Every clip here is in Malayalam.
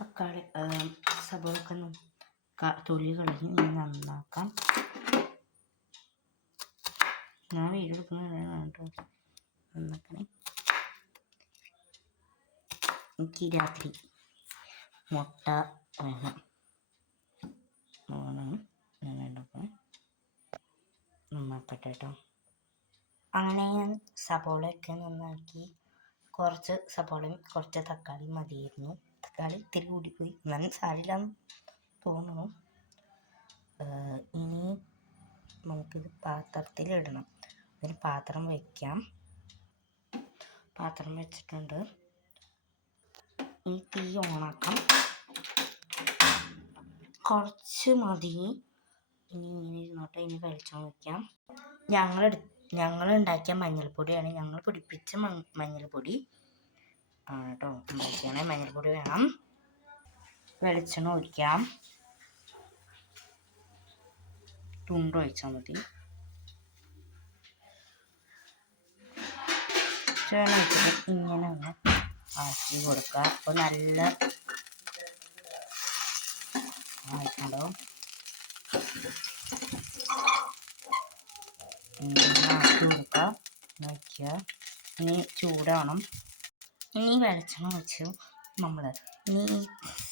തക്കാളി സബോളൊക്കെ തൊലി കളഞ്ഞ് നന്നാക്കാം. ഞാൻ വീഡിയോ എടുക്കുന്നതാണ് കേട്ടോ. നന്നാക്കണേ. എനിക്ക് രാത്രി മുട്ട വേണം. ഞാൻ ഉണ്ടാക്കണം. നന്നാക്കട്ടെ കേട്ടോ. അങ്ങനെ ഞാൻ സബോളയൊക്കെ നന്നാക്കി. കുറച്ച് സബോളയും കുറച്ച് തക്കാളിയും മതിയായിരുന്നു. തക്കാളി ഇത്തിരി കൂടിപ്പോയി, എന്നാലും സാരില്ലാന്ന് തോന്നുന്നു. ഇനി നമുക്കിത് പാത്രത്തിലിടണം. അതിന് പാത്രം വയ്ക്കാം. പാത്രം വെച്ചിട്ടുണ്ട്. ഈ തീ ഓണാക്കാം. കുറച്ച് മതി. ഇനി ഇങ്ങനെ ഇരുന്നോട്ടെ. ഇനി വെളിച്ചം വയ്ക്കാം. ഞങ്ങൾ ഉണ്ടാക്കിയ മഞ്ഞൾപ്പൊടിയാണ്. ഞങ്ങൾ പൊടിപ്പിച്ച മഞ്ഞൾപ്പൊടി കേട്ടോ ഉണ്ടാക്കിയാണ്. മഞ്ഞൾപ്പൊടി വേണം. വെളിച്ചെണ്ണ ഒഴിക്കാം. തുണ്ട് ഒഴിച്ചാൽ മതി. വെളിച്ചെണ്ണ ഒഴിച്ചിട്ട് ഇങ്ങനെ ഒന്ന് ആക്കി കൊടുക്കുക. അപ്പോൾ നല്ല ആയിട്ടുണ്ടോ. ആക്കി കൊടുക്കുക. വയ്ക്കുക. ഇനി ചൂടാവണം. ഇനി വെളിച്ചെണ്ണ ഒഴിച്ച് നമ്മൾ ഇനി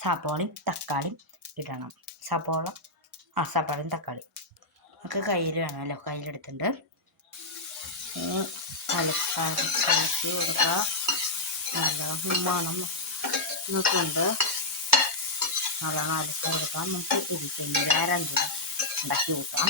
സബോളയും തക്കാളിയും ഇടണം. സബോളയും തക്കാളി നമുക്ക് കയ്യിൽ വേണമല്ലോ. കയ്യിലെടുത്തിട്ടുണ്ട്. ഇനി കലക്കി കൊടുക്കുക. നല്ല മണം നോക്കുന്നുണ്ട്. അതാണ് അലക്കി കൊടുക്കാം. നമുക്ക് വേറെ എന്തെങ്കിലും ഉണ്ടാക്കി കൊടുക്കാം.